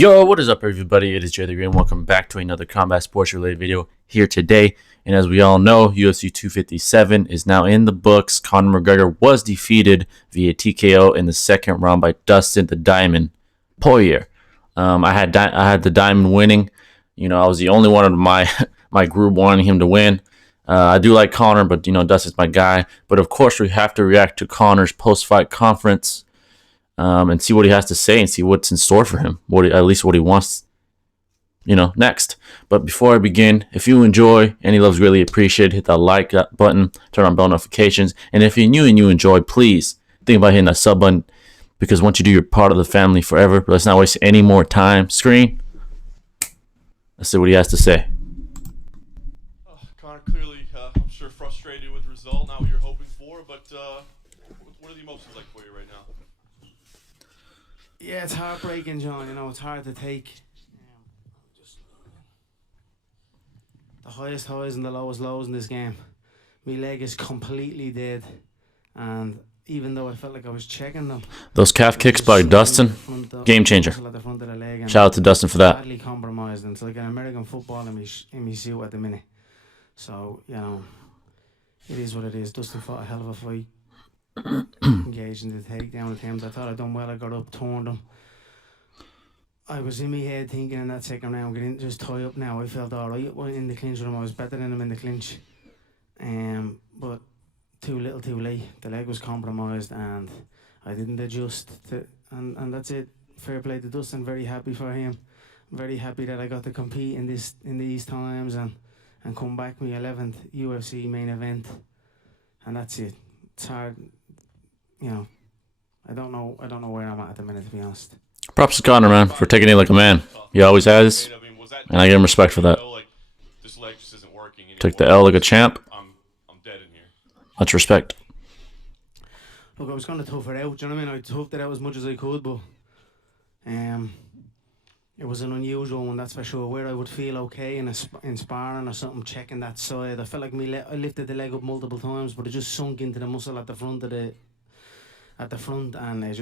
Yo, what is up everybody? It is Jay the Green. Welcome back to another combat sports related video here today. And as we all know, UFC 257 is now in the books. Conor McGregor was defeated via TKO in the second round by Dustin the Diamond Poirier. I had the Diamond winning. You know, I was the only one of my group wanting him to win. I do like Conor, but you know, Dustin's my guy. But of course, we have to react to Conor's post-fight conference. And see what he has to say and see what's in store for him, at least what he wants, you know, next. But before I begin, if you enjoy, any love's greatly appreciated, hit that like button, turn on bell notifications, and if you're new and you enjoy, please think about hitting that sub button, because once you do, you're part of the family forever. But let's not waste any more time. Screen, let's see what he has to say. Conor, clearly, I'm sure frustrated with the result, not what you're hoping for, but what are the emotions like for you right now? Yeah, it's heartbreaking, John. You know, it's hard to take. The highest highs and the lowest lows in this game. My leg is completely dead, and even though I felt like I was checking them, those calf kicks by Dustin, game changer. Shout out to Dustin for that. Badly compromised, and it's like an American football in me suit at the minute. So you know, it is what it is. Dustin fought a hell of a fight. Engaged in the takedown attempts. I thought I'd done well. I got up, turned him. I was in my head thinking in that second round, get in, just tie up now. I felt alright in the clinch with him. I was better than him in the clinch. But too little too late. The leg was compromised and I didn't adjust and that's it. Fair play to Dustin. Very happy for him. Very happy that I got to compete in these times and come back my 11th UFC main event. And that's it. It's hard. You know, I don't know where I'm at the minute, to be honest. Props to Conor, man, for taking it like a man. He always has, and I give him respect for that. Took the L like a champ. I'm dead in here. Much respect. Look, I was going to tough it out. Do you know what I mean? I toughed it out as much as I could, but it was an unusual one, that's for sure. Where I would feel okay in sparring or something, checking that side. I felt like I lifted the leg up multiple times, but it just sunk into the muscle at the front and it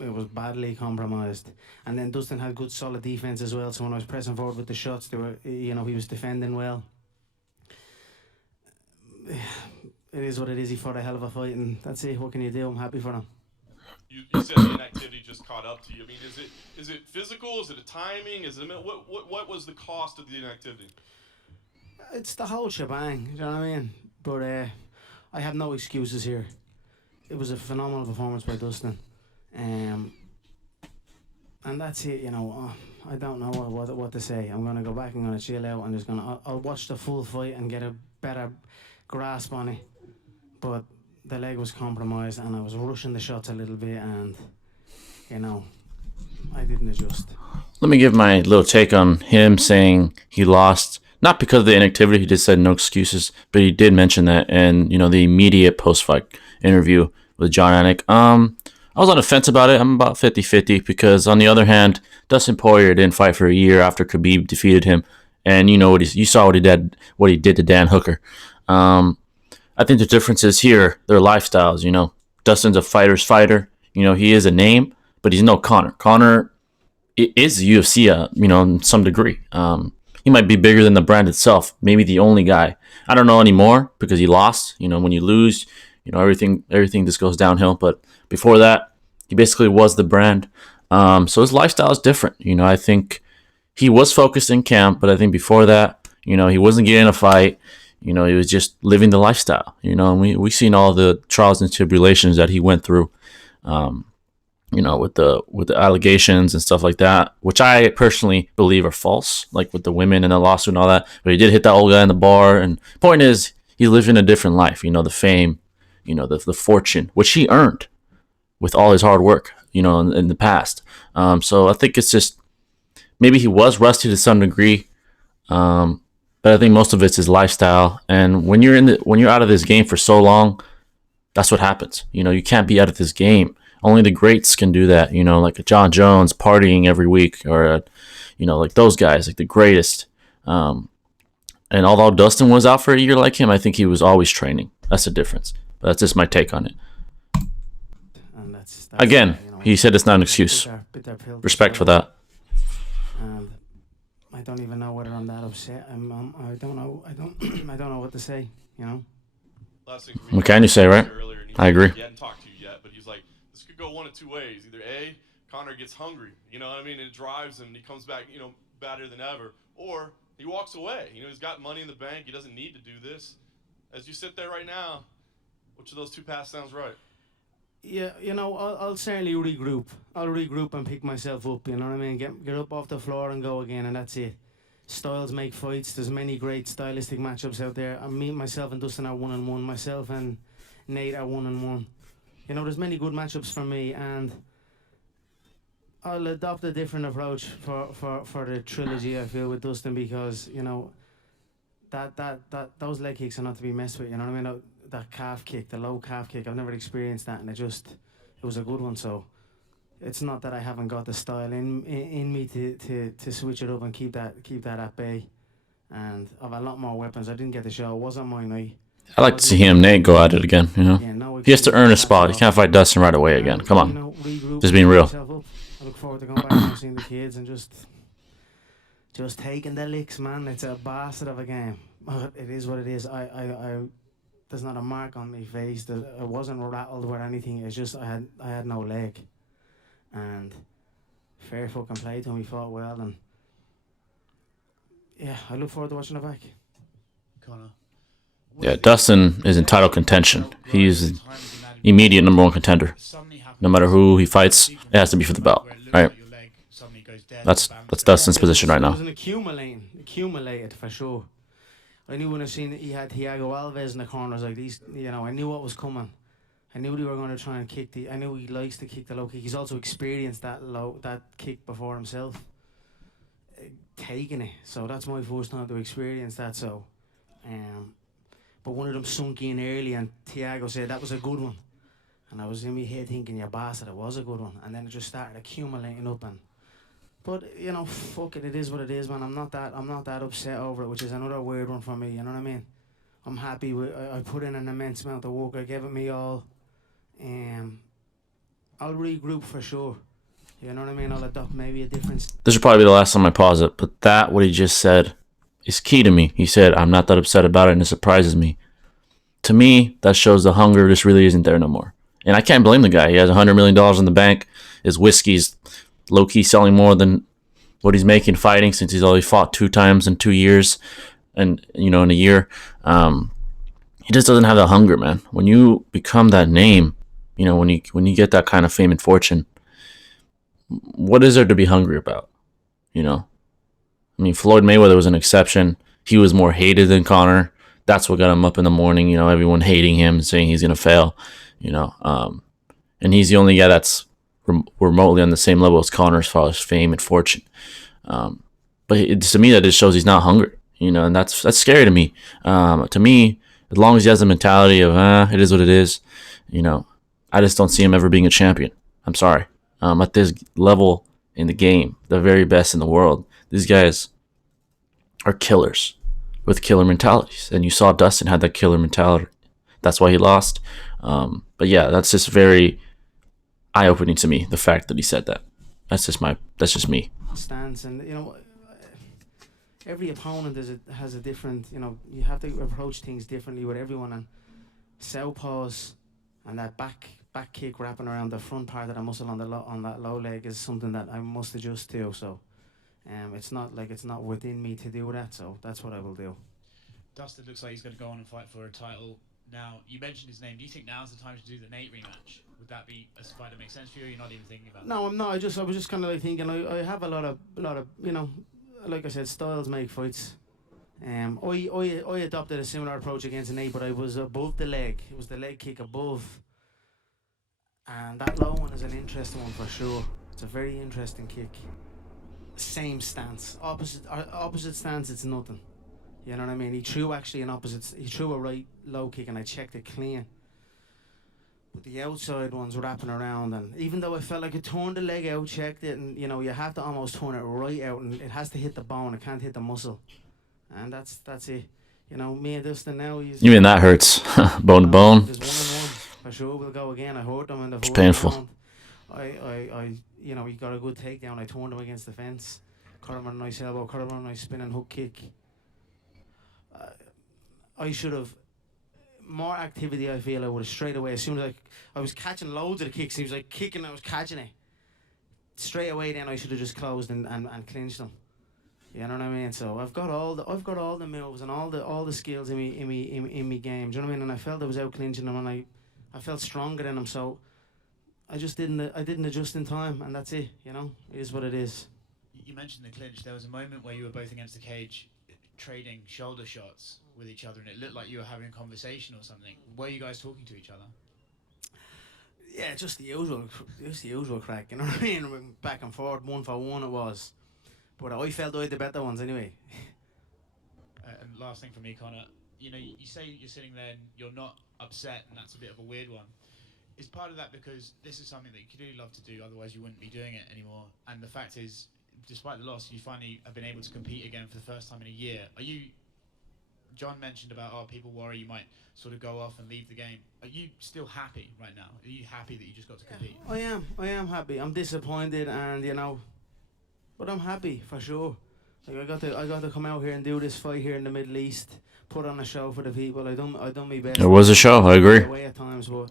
was badly compromised. And then Dustin had good solid defense as well, so when I was pressing forward with the shots, he was defending well. It is what it is. He fought a hell of a fight, and that's it. What can you do? I'm happy for him. You said the inactivity just caught up to you. I mean, is it physical? Is it a timing? What was the cost of the inactivity? It's the whole shebang. You know what I mean? But I have no excuses here. It was a phenomenal performance by Dustin, and that's it. You know, I don't know what to say. I'm gonna go back. I'm gonna chill out. I'll watch the full fight and get a better grasp on it. But the leg was compromised, and I was rushing the shots a little bit, and you know, I didn't adjust. Let me give my little take on him saying he lost. Not because of the inactivity, he just said no excuses, but he did mention that in, you know, the immediate post-fight interview with John Anik. I was on the fence about it. I'm about 50-50 because, on the other hand, Dustin Poirier didn't fight for a year after Khabib defeated him, and you saw what he did to Dan Hooker. I think the difference is here their lifestyles. You know, Dustin's a fighter's fighter. You know, he is a name, but he's no Conor. Conor is the UFC, you know, in some degree. He might be bigger than the brand itself, maybe the only guy. I don't know anymore because he lost. You know, when you lose, you know, everything just goes downhill. But before that, he basically was the brand. So his lifestyle is different. You know, I think he was focused in camp, but I think before that, you know, he wasn't getting a fight. You know, he was just living the lifestyle. You know, and we've seen all the trials and tribulations that he went through. You know, with the allegations and stuff like that, which I personally believe are false, like with the women and the lawsuit and all that. But he did hit that old guy in the bar. And point is, he's living a different life. You know, the fame, you know, the fortune, which he earned with all his hard work, you know, in the past. So I think it's just maybe he was rusty to some degree, but I think most of it's his lifestyle. And when you're out of this game for so long, that's what happens. You know, you can't be out of this game. Only the greats can do that, you know, like a John Jones partying every week, or, you know, like those guys, like the greatest. And although Dustin was out for a year like him, I think he was always training. That's the difference. But that's just my take on it. And that's again, he said it's not an excuse. Respect for that. I don't even know whether I'm that upset. I don't know. I don't. I don't know what to say. You know. Last thing What can you say, right? earlier, and I agree. He hadn't talked to you yet, but he's like, this could go one of two ways. Either A, Conor gets hungry, you know what I mean? It drives him, and he comes back, you know, better than ever. Or he walks away. You know, he's got money in the bank. He doesn't need to do this. As you sit there right now, which of those two paths sounds right? Yeah, you know, I'll certainly regroup. I'll regroup and pick myself up. You know what I mean? Get up off the floor and go again, and that's it. Styles make fights. There's many great stylistic matchups out there. Myself and Dustin are 1-1. Myself and Nate are 1-1. You know, there's many good matchups for me, and I'll adopt a different approach for the trilogy. I feel with Dustin because you know that those leg kicks are not to be messed with. You know what I mean? That calf kick, the low calf kick. I've never experienced that, and it was a good one. So it's not that I haven't got the style in me to switch it up and keep that at bay. And I've a lot more weapons. I didn't get the show. It wasn't my night. I like to see him and Nate go at it again. You know, Yeah, no he has to earn a spot. He excuses. can't fight Dustin right away again. Come You on, know, regroup, just being pick real. myself up. I look forward to going back and seeing the kids and just taking the licks, man. It's a bastard of a game. But it is what it is. I there's not a mark on my face. I wasn't rattled with anything. It's just I had no leg, and fair fucking play to him. He fought well, and yeah, I look forward to watching it back. Conor. Yeah, Dustin is in title contention. He's the immediate number 1 contender. No matter who he fights, it has to be for the belt, right? That's Dustin's position right It now. was an accumulated for sure. I knew when I seen he had Thiago Alves in the corners like these. You know, I knew what was coming. I knew they were going to try and kick I knew he likes to kick the low kick. He's also experienced that kick before himself, taking it. So that's my first time to experience that. So, but one of them sunk in early, and Thiago said that was a good one, and I was in my head thinking, "Yeah, bastard, it was a good one." And then it just started accumulating up, and but you know, fuck it, it is what it is, man. I'm not that upset over it, which is another weird one for me. You know what I mean? I'm happy with. I put in an immense amount of work. I gave it me all. I'll regroup for sure. You know what I mean? I'll adopt maybe a different. This will probably be the last time I pause it, but what he just said is key to me. He said, I'm not that upset about it, and it surprises me. To me, that shows the hunger just really isn't there no more. And I can't blame the guy. He has $100 million in the bank. His whiskey's low-key selling more than what he's making fighting, since he's only fought 2 times in 2 years and, you know, in a year. He just doesn't have the hunger, man. When you become that name, you know, when you get that kind of fame and fortune, what is there to be hungry about? You know? I mean, Floyd Mayweather was an exception. He was more hated than Conor. That's what got him up in the morning, you know, everyone hating him, saying he's going to fail, you know. And he's the only guy that's remotely on the same level as Conor as far as fame and fortune. But to me, that just shows he's not hungry, you know, and that's scary to me. To me, as long as he has the mentality of, it is what it is, you know, I just don't see him ever being a champion. I'm sorry. At this level in the game, the very best in the world, these guys are killers with killer mentalities. And you saw Dustin had that killer mentality. That's why he lost. But yeah, that's just very eye-opening to me, the fact that he said that. That's just me. Stance, and you know, every opponent has a different. You know, you have to approach things differently with everyone. And southpaws and that back kick wrapping around the front part of the muscle on that low leg is something that I must adjust to. So, it's not within me to do that. So that's what I will do. Dustin looks like he's going to go on and fight for a title. Now, you mentioned his name. Do you think now's the time to do the Nate rematch? Would that be a fight that makes sense for you? Or you're not even thinking about No, I'm not. I was just kind of like thinking. I have a lot of you know, like I said, styles make fights. I adopted a similar approach against Nate, but I was above the leg. It was the leg kick above, and that low one is an interesting one for sure. It's a very interesting kick. Same stance, opposite stance. It's nothing. You know what I mean? He threw a right low kick, and I checked it clean. But the outside one's wrapping around, and even though I felt like I turned the leg out, checked it, and you know, you have to almost turn it right out, and it has to hit the bone. It can't hit the muscle, and that's it. You know, me and Dustin now. Even that hurts, bone to bone. There's 1-1 for sure. We'll go again. I hurt him in the It's first painful. round. I you know, he got a good takedown. I turned him against the fence. caught him on a nice elbow, caught him on a nice spinning hook kick. I should have more activity. I feel I would have straight away. As soon as I was catching loads of the kicks, he was like kicking, I was catching it straight away. Then I should have just closed and clinched them. You know what I mean? So I've got all the moves and all the skills in me game. Do you know what I mean? And I felt I was out clinching them, and I felt stronger than him. So I didn't adjust in time, and that's it. You know, it is what it is. You mentioned the clinch. There was a moment where you were both against the cage, trading shoulder shots with each other, and it looked like you were having a conversation or something. Were you guys talking to each other? Yeah, just the usual crack. You know what I mean? Back and forth, 1-for-1 it was. But I felt I had the better ones anyway. And last thing from me, Conor, you know, you say you're sitting there and you're not upset, and that's a bit of a weird one. Is part of that because this is something that you could really love to do, otherwise you wouldn't be doing it anymore? And the fact is, despite the loss, you finally have been able to compete again for the first time in a year. Are you? John mentioned about, people worry you might sort of go off and leave the game. Are you still happy right now? Are you happy that you just got to compete? I am happy. I'm disappointed, and you know, but I'm happy for sure. Like I got to come out here and do this fight here in the Middle East, put on a show for the people. I done my best. It was a show. I agree. Away at times, but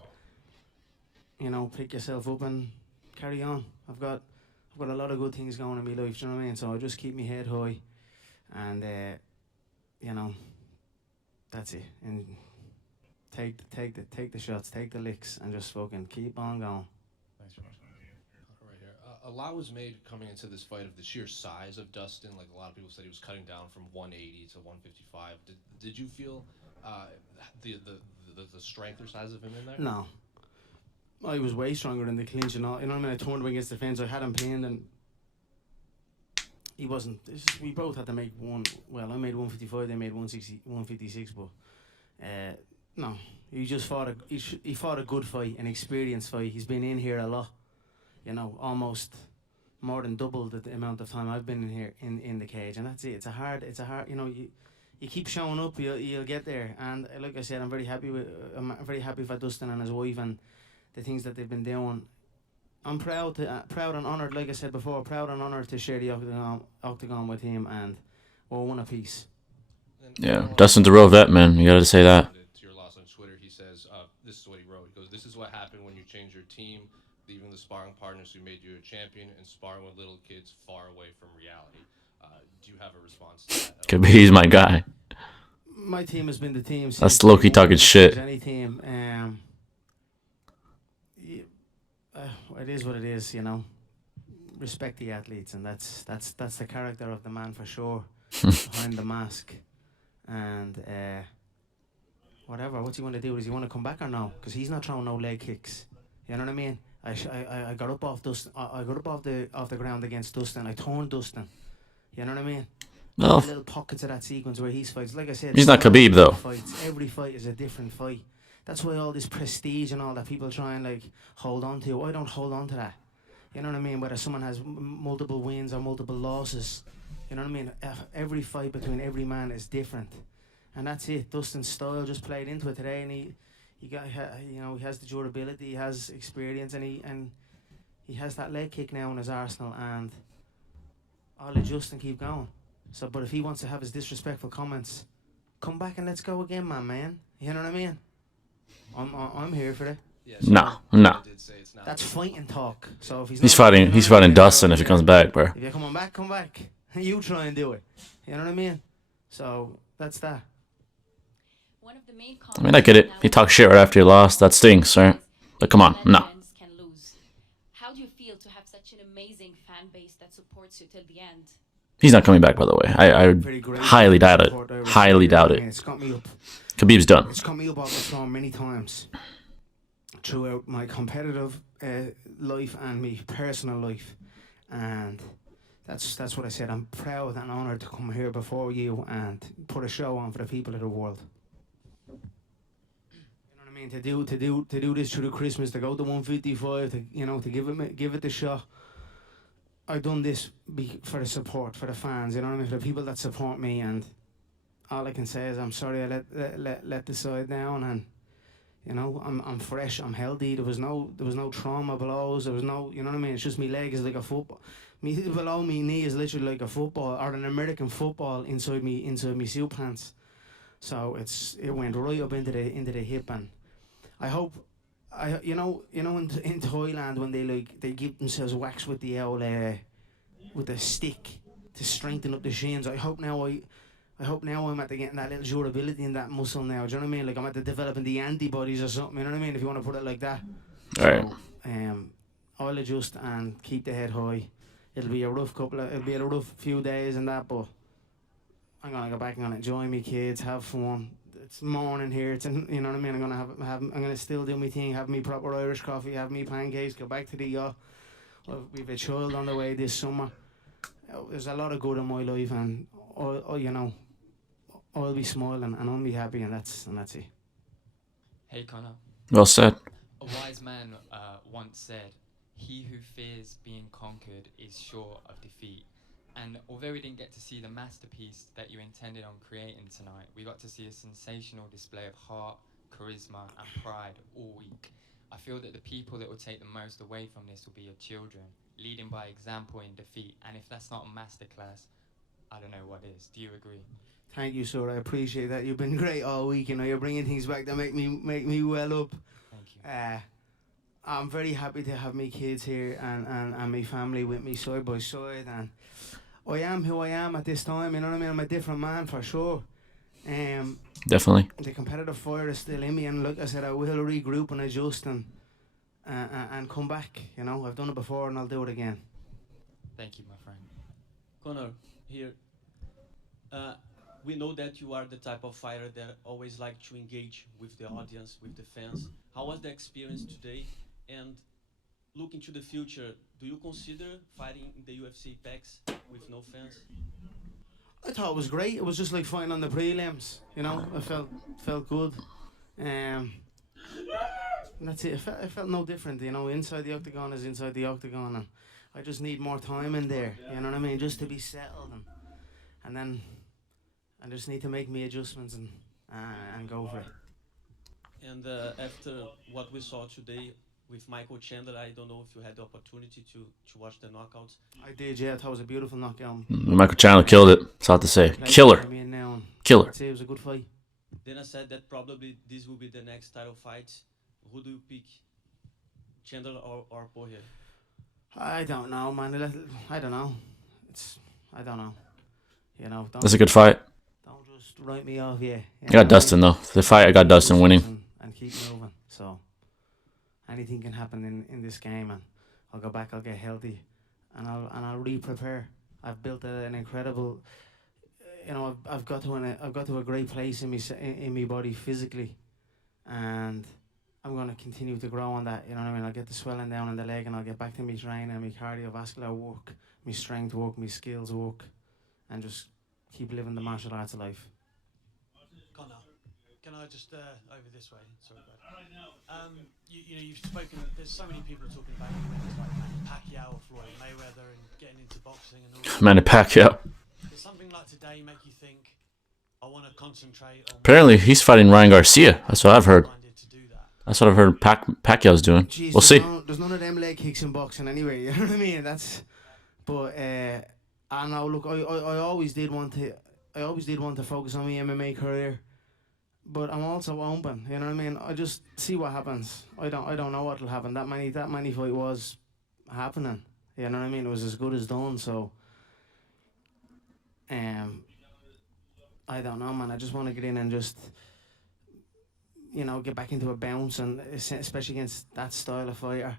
you know, pick yourself up and carry on. I've got a lot of good things going in my life. Do you know what I mean? So I just keep my head high, and you know, that's it. And take the shots, take the licks, and just fucking keep on going. Thanks very much. Right here. A lot was made coming into this fight of the sheer size of Dustin. Like a lot of people said, he was cutting down from 180 to 155. Did you feel the strength or size of him in there? No. I was way stronger in the clinch and all. You know what I mean? I turned him against the fence. I had him pinned, and he wasn't. We both had to make one. Well, I made 155. They made 160, 156. But no, he just fought he fought a good fight, an experienced fight. He's been in here a lot. You know, almost more than double the amount of time I've been in here in the cage, and that's it. It's a hard. You know, you keep showing up, you'll get there. And like I said, I'm very happy for Dustin and his wife and the things that they've been doing. I'm proud and honoured, like I said before, proud and honoured to share the octagon with him, and we're one apiece. Yeah, Dustin's a real vet, man. You gotta say that. To your loss on Twitter, he says, this is what he wrote. He goes, "This is what happened when you change your team, leaving the sparring partners who made you a champion and sparring with little kids far away from reality." Do you have a response to that? Could be he's my guy. My team has been the team. That's Loki talking shit. Any team. It is what it is, you know. Respect the athletes, and that's the character of the man for sure. Behind the mask, and whatever. What's he want to do? Does he want to come back or no? Because he's not throwing no leg kicks. You know what I mean? I got up off Dustin. I got up off the ground against Dustin. I turned Dustin. You know what I mean? No, Little pockets of that sequence where he's fights. Like I said, he's not Khabib though. Every fight is a different fight. That's why all this prestige and all that people try and like hold on to. I don't hold on to that. You know what I mean? Whether someone has multiple wins or multiple losses, you know what I mean? Every fight between every man is different, and that's it. Dustin's style just played into it today, and he got, you know, he has the durability, he has experience, and he has that leg kick now in his arsenal, and I'll adjust and keep going. So, but if he wants to have his disrespectful comments, come back and let's go again, man. You know what I mean? I'm here for it. Yeah, No. I did say it's not That's fighting talk. So if He's fighting Dustin if he comes back, bro. If you're coming back, come back. You try and do it. You know what I mean? So that's that. One of the main I mean, I get it. He talks shit right after you lost. That stings, right? But come on, no. Can lose. How do you feel to have such an amazing fan base that supports you till the end? He's not coming back, by the way. I highly doubt it. Highly doubt it. It's got me up. Khabib's done. It's got me up off the floor many times throughout my competitive life and my personal life, and that's what I said. I'm proud and honoured to come here before you and put a show on for the people of the world. You know what I mean? To do this through the Christmas, to go to 155, to give it the shot. I've done this for the support, for the fans. You know what I mean? For the people that support me, and all I can say is I'm sorry I let the side down, and You know, I'm fresh, I'm healthy. There was no trauma blows. There was no, you know what I mean. It's just my leg is like a football. Me below me knee is literally like a football or an American football inside me suit pants. So it went right up into the hip, and I hope you know in Thailand when they give themselves wax with the old with the stick to strengthen up the shins. I hope now I'm at the getting that little durability in that muscle now. Do you know what I mean? Like I'm at the developing the antibodies or something. You know what I mean? If you want to put it like that. All right. So, I'll adjust and keep the head high. It'll be a rough few days and that, but I'm gonna go back and gonna enjoy me kids, have fun. It's morning here. You know what I mean. I'm gonna I'm gonna still do my thing. Have me proper Irish coffee. Have me pancakes. Go back to the yacht. We've a child on the way this summer. There's a lot of good in my life, and I'll be smiling and I'll be happy, and that's it. Hey Connor, Well said. a wise man once said, "He who fears being conquered is sure of defeat." And although we didn't get to see the masterpiece that you intended on creating tonight, we got to see a sensational display of heart, charisma, and pride all week. I feel that the people that will take the most away from this will be your children, leading by example in defeat. And if that's not a masterclass, I don't know what is. Do you agree? Thank you, sir. I appreciate that. You've been great all week. You know, you're bringing things back that make me well up. Thank you. I'm very happy to have my kids here and my family with me side by side, and I am who I am at this time. You know what I mean? I'm a different man for sure. Definitely. The competitive fire is still in me, and like I said, I will regroup and adjust and come back. You know, I've done it before and I'll do it again. Thank you, my friend. Conor, here. We know that you are the type of fighter that always like to engage with the audience, with the fans. How was the experience today? And looking to the future, do you consider fighting in the UFC packs with no fans? I thought it was great. It was just like fighting on the prelims. You know, I felt good. And that's it. It felt no different. You know, inside the octagon is inside the octagon, and I just need more time in there. You know what I mean? Just to be settled, and then I just need to make me adjustments and go for it. And after what we saw today with Michael Chandler, I don't know if you had the opportunity to watch the knockouts. I did, yeah. I thought it was a beautiful knockout. Michael Chandler killed it. That's all to say. Killer. Killer. I'd say it was a good fight. Then I said that probably this will be the next title fight. Who do you pick, Chandler or Poirier? I don't know, man. I don't know. I don't know. You know. That's a good fight. Don't just write me off, yeah. I got Dustin though. The fight I got Dustin winning. And keep moving. So anything can happen in this game, and I'll go back. I'll get healthy, and I'll re-prepare. I've built an incredible. You know, I've got to a great place in my body physically, and I'm going to continue to grow on that. You know what I mean? I'll get the swelling down in the leg, and I'll get back to my training, my cardiovascular work, my strength work, my skills work, and just keep living the martial arts life. Conor, can I just over this way? Sorry, bud. You've spoken. There's so many people talking about you, like Manny Pacquiao or Floyd Mayweather and getting into boxing and all that. Manny Pacquiao. Does something like today make you think, I want to concentrate on... Apparently he's fighting Ryan Garcia. That's what I've heard. That's what I've heard Pacquiao's doing. Jeez, we'll see. There's none of them leg kicks in boxing anyway. You know what I mean? But I know. Look, I always did want to focus on my MMA career, but I'm also open. You know what I mean? I just see what happens. I don't know what'll happen. That many fight was happening. You know what I mean? It was as good as done. So, I don't know, man. I just want to get in and just, you know, get back into a bounce, and especially against that style of fighter,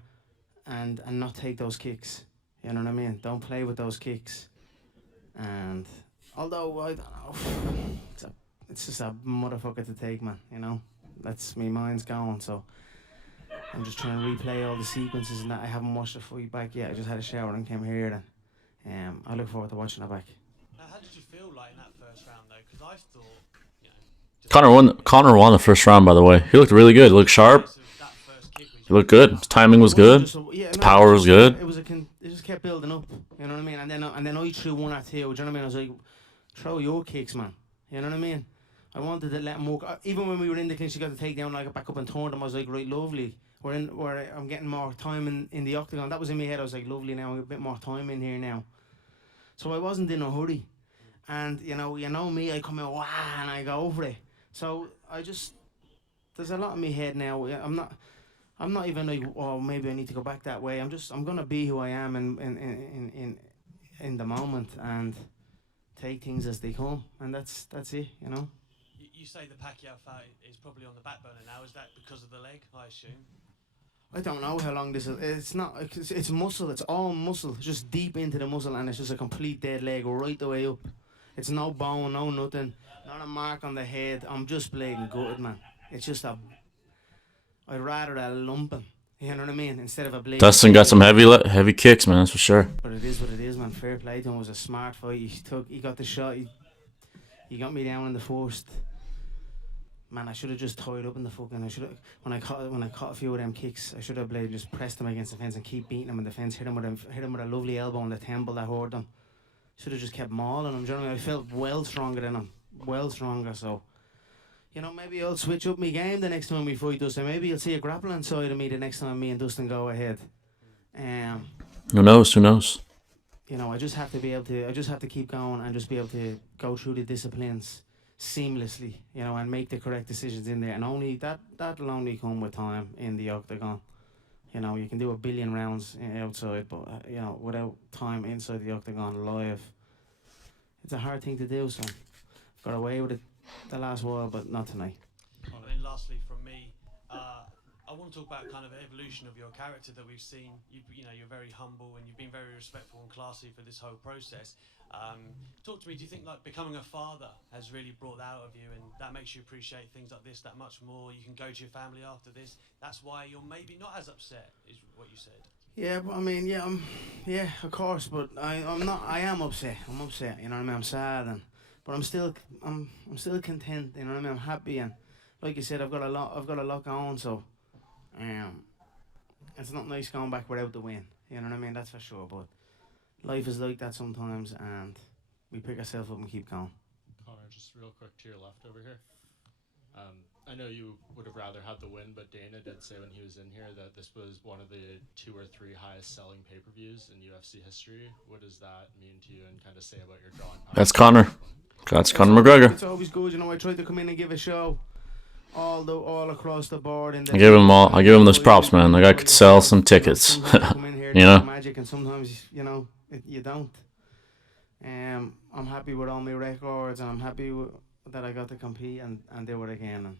and not take those kicks. You know what I mean? Don't play with those kicks. And although I don't know, it's just a motherfucker to take, man. You know, that's me mind's going. So I'm just trying to replay all the sequences and that. I haven't watched the fight back yet. I just had a shower and came here. And I look forward to watching it back. How did you feel like in that first round though? Because I thought, Conor won the first round, by the way. He looked really good. He looked sharp. He looked good. His timing was good. His power was good. It just kept building up. You know what I mean? And then I threw one or two. Do you know what I mean? I was like, throw your kicks, man. You know what I mean? I wanted to let him work. Even when we were in the clinch, he got the takedown. I got back up and turned him. I was like, right, lovely. Where I'm getting more time in the octagon. That was in my head. I was like, lovely now. A bit more time in here now. So I wasn't in a hurry. And you know me. I come out and I go for it. So there's a lot in my head now. I'm not even like, oh, maybe I need to go back that way. I'm gonna be who I am in the moment and take things as they come, and that's it, you know. You say the Pacquiao fight is probably on the back burner now. Is that because of the leg, I assume? I don't know how long this is. It's not. It's muscle. It's all muscle. It's just deep into the muscle, and it's just a complete dead leg right the way up. It's no bone, no nothing, not a mark on the head. I'm just bleeding gutted, man. It's just I'd rather a lumping. You know what I mean? Instead of a bleeding. Dustin got some heavy kicks, man. That's for sure. But it is what it is, man. Fair play to him. It was a smart fight. He got the shot. He got me down in the first. Man, I should have just tied up in the fucking. I should have when I caught a few of them kicks. I should have just pressed him against the fence and keep beating him in the fence. Hit him with a lovely elbow on the temple that hurt him. Should have just kept mauling him. Do you know what I mean? I felt well stronger than him. Well stronger. So, you know, maybe I'll switch up my game the next time we fight Dustin. Maybe you'll see a grappling side of me the next time me and Dustin go ahead. Who knows? Who knows? You know, I just have to keep going and just be able to go through the disciplines seamlessly, you know, and make the correct decisions in there. And only that'll only come with time in the octagon. You know, you can do a billion rounds outside, but you know, without time inside the octagon live, it's a hard thing to do. So, I've got away with it the last while, but not tonight. And lastly, from me, I want to talk about kind of the evolution of your character that we've seen. You know, you're very humble and you've been very respectful and classy for this whole process. Talk to me. Do you think like becoming a father has really brought that out of you, and that makes you appreciate things like this that much more? You can go to your family after this. That's why you're maybe not as upset, is what you said. Yeah, but I mean, yeah, of course, but I'm not. I am upset. I'm upset. You know what I mean? I'm sad, but I'm still content. You know what I mean? I'm happy, and like you said, I've got a lot going on. So, it's not nice going back without the win. You know what I mean? That's for sure. But life is like that sometimes, and we pick ourselves up and keep going. Conor, just real quick to your left over here. I know you would have rather had the win, but Dana did say when he was in here that this was one of the 2 or 3 highest selling pay-per-views in UFC history. What does that mean to you, and kind of say about your drawing power? That's Conor. That's Conor McGregor. It's always good, you know. I try to come in and give a show all across the board. I give him those props, man. Like I could sell some tickets. You know. Magic, and sometimes you know you don't. I'm happy with all my records, and I'm happy that I got to compete and do it again. And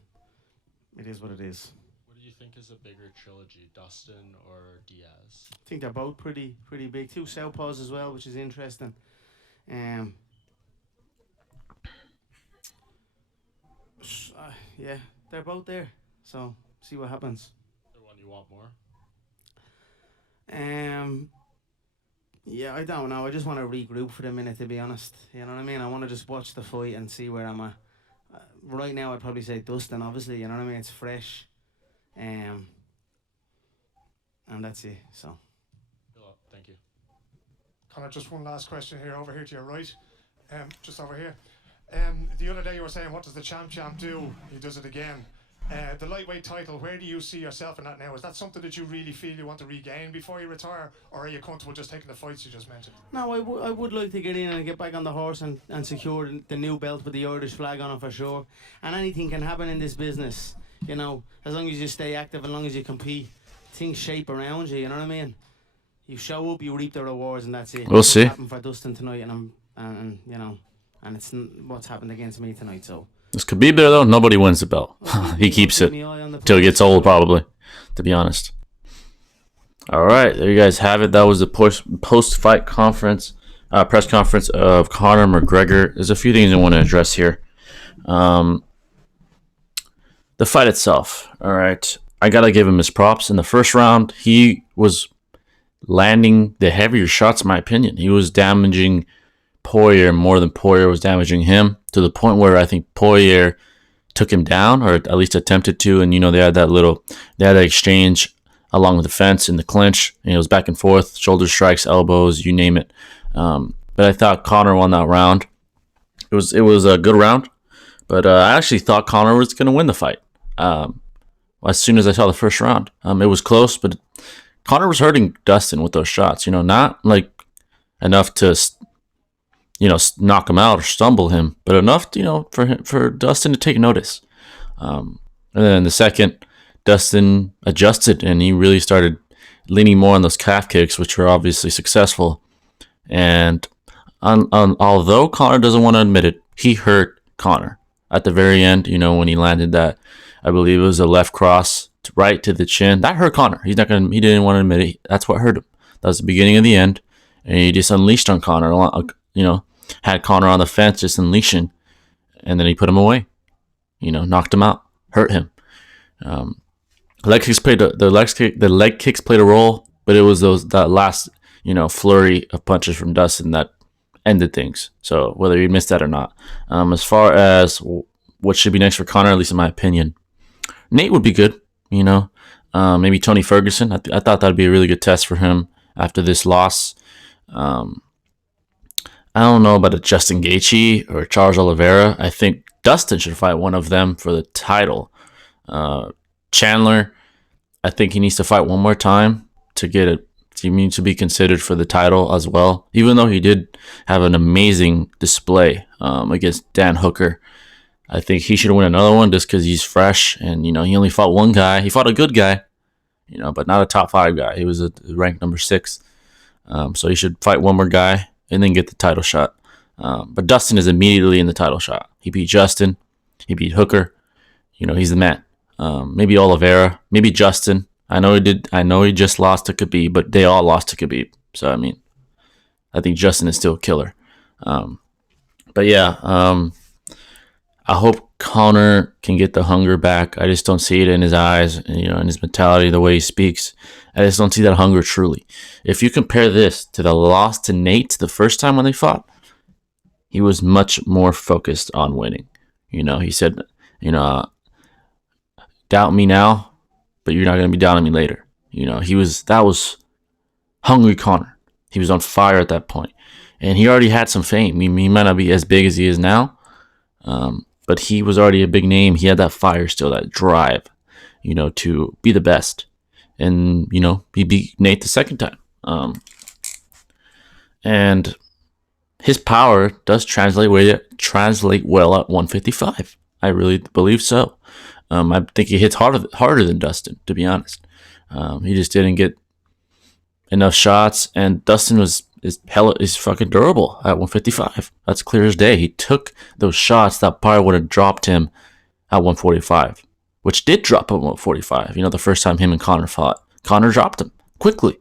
it is what it is. What do you think is a bigger trilogy, Dustin or Diaz? I think they're both pretty big. 2 southpaws as well, which is interesting. Yeah, they're both there. So see what happens. Is there one you want more? Yeah, I don't know. I just want to regroup for a minute, to be honest. You know what I mean? I want to just watch the fight and see where I'm at. Right now, I'd probably say Dustin, obviously. You know what I mean? It's fresh. And that's it. So. Thank you. Conor, just one last question here, over here to your right. Just over here. The other day you were saying, what does the champ do? He does it again. The lightweight title, where do you see yourself in that now? Is that something that you really feel you want to regain before you retire, or are you comfortable just taking the fights you just mentioned? No, I would like to get in and get back on the horse and secure the new belt with the Irish flag on it for sure. And anything can happen in this business, you know, as long as you stay active, as long as you compete, things shape around you, you know what I mean? You show up, you reap the rewards, and that's it. We'll see. Happened for Dustin tonight, and you know, and it's what's happened against me tonight, so. This Khabib there, though, nobody wins the belt. He keeps it till he gets old, probably, to be honest. All right, there you guys have it. That was the post-fight conference, press conference of Conor McGregor. There's a few things I want to address here. The fight itself, all right. I got to give him his props. In the first round, he was landing the heavier shots, in my opinion. He was damaging Poirier more than Poirier was damaging him, to the point where I think Poirier took him down, or at least attempted to. And, you know, they had that exchange along the fence in the clinch, and it was back and forth, shoulder strikes, elbows, you name it. But I thought Conor won that round. It was a good round, But I actually thought Conor was going to win the fight as soon as I saw the first round. It was close, but Conor was hurting Dustin with those shots. Not like enough to knock him out or stumble him, but enough for Dustin to take notice. And then the second, Dustin adjusted and he really started leaning more on those calf kicks, which were obviously successful. And although Conor doesn't want to admit it, he hurt Conor at the very end. When he landed that, I believe it was a left cross right to the chin. That hurt Conor. He didn't want to admit it. That's what hurt him. That was the beginning of the end, and he just unleashed on Conor. Had Conor on the fence, just unleashing, and then he put him away. Knocked him out, hurt him. Leg kicks played the leg kicks played a role, but it was that last flurry of punches from Dustin that ended things. So whether you missed that or not, as far as what should be next for Conor, at least in my opinion, Nate would be good. Maybe Tony Ferguson. I thought that'd be a really good test for him after this loss. I don't know about a Justin Gaethje or Charles Oliveira. I think Dustin should fight one of them for the title. Chandler, I think he needs to fight one more time to get it. He needs to be considered for the title as well, even though he did have an amazing display against Dan Hooker. I think he should win another one just because he's fresh and, he only fought one guy. He fought a good guy, but not a top 5 guy. He was ranked number 6. So he should fight one more guy and then get the title shot. But Dustin is immediately in the title shot. He beat Justin. He beat Hooker. He's the man. Maybe Oliveira. Maybe Justin. I know he just lost to Khabib, but they all lost to Khabib. So, I think Justin is still a killer. But yeah, I hope Conor can get the hunger back. I just don't see it in his eyes, in his mentality, the way he speaks. I just don't see that hunger truly. If you compare this to the loss to Nate the first time when they fought, he was much more focused on winning. He said, doubt me now, but you're not going to be doubting me later. That was hungry Conor. He was on fire at that point. And he already had some fame. He might not be as big as he is now, but he was already a big name. He had that fire still, that drive, to be the best. And, he beat Nate the second time. And his power does translate well at 155. I really believe so. I think he hits harder than Dustin, to be honest. He just didn't get enough shots, and Dustin is fucking durable at 155. That's clear as day. He took those shots that probably would have dropped him at 145, which did drop him at 145. The first time him and Conor fought, Conor dropped him quickly.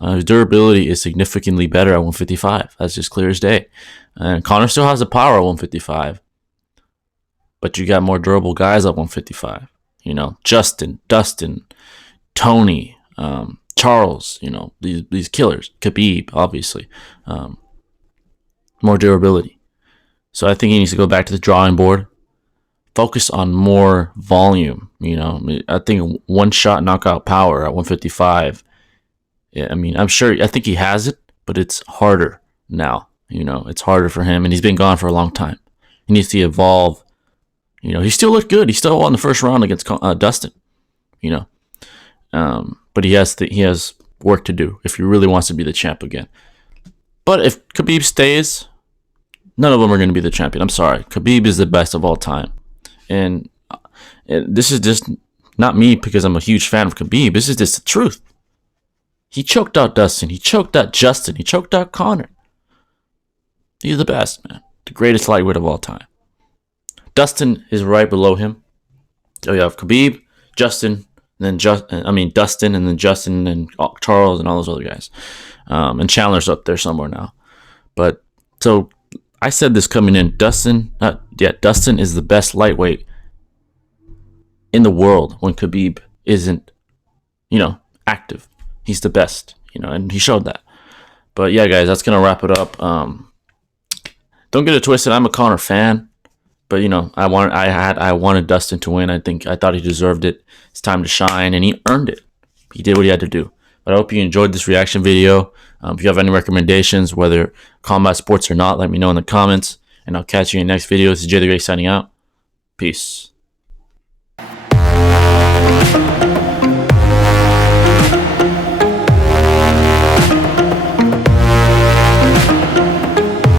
His durability is significantly better at 155. That's just clear as day. And Conor still has the power at 155, but you got more durable guys at 155. Justin, Dustin, Tony, Charles, these killers. Khabib, obviously. More durability. So I think he needs to go back to the drawing board. Focus on more volume. I think one shot knockout power at 155. Yeah, I think he has it, but it's harder now. It's harder for him, and he's been gone for a long time. He needs to evolve. He still looked good. He still won the first round against Dustin. But he has work to do if he really wants to be the champ again. But if Khabib stays, none of them are going to be the champion. I'm sorry. Khabib is the best of all time. And this is just not me because I'm a huge fan of Khabib. This is just the truth. He choked out Dustin. He choked out Justin. He choked out Conor. He's the best, man. The greatest lightweight of all time. Dustin is right below him. So you have Khabib, Justin, and then Dustin, and then Justin, and Charles, and all those other guys. And Chandler's up there somewhere now. But so I said this coming in. Dustin is the best lightweight in the world when Khabib isn't, active. He's the best, and he showed that. But yeah, guys, that's gonna wrap it up. Don't get it twisted. I'm a Conor fan, but I wanted Dustin to win. I thought he deserved it. It's time to shine, and he earned it. He did what he had to do. But I hope you enjoyed this reaction video. If you have any recommendations, whether combat sports or not, let me know in the comments, and I'll catch you in the next video. This is Jay the Great signing out. Peace.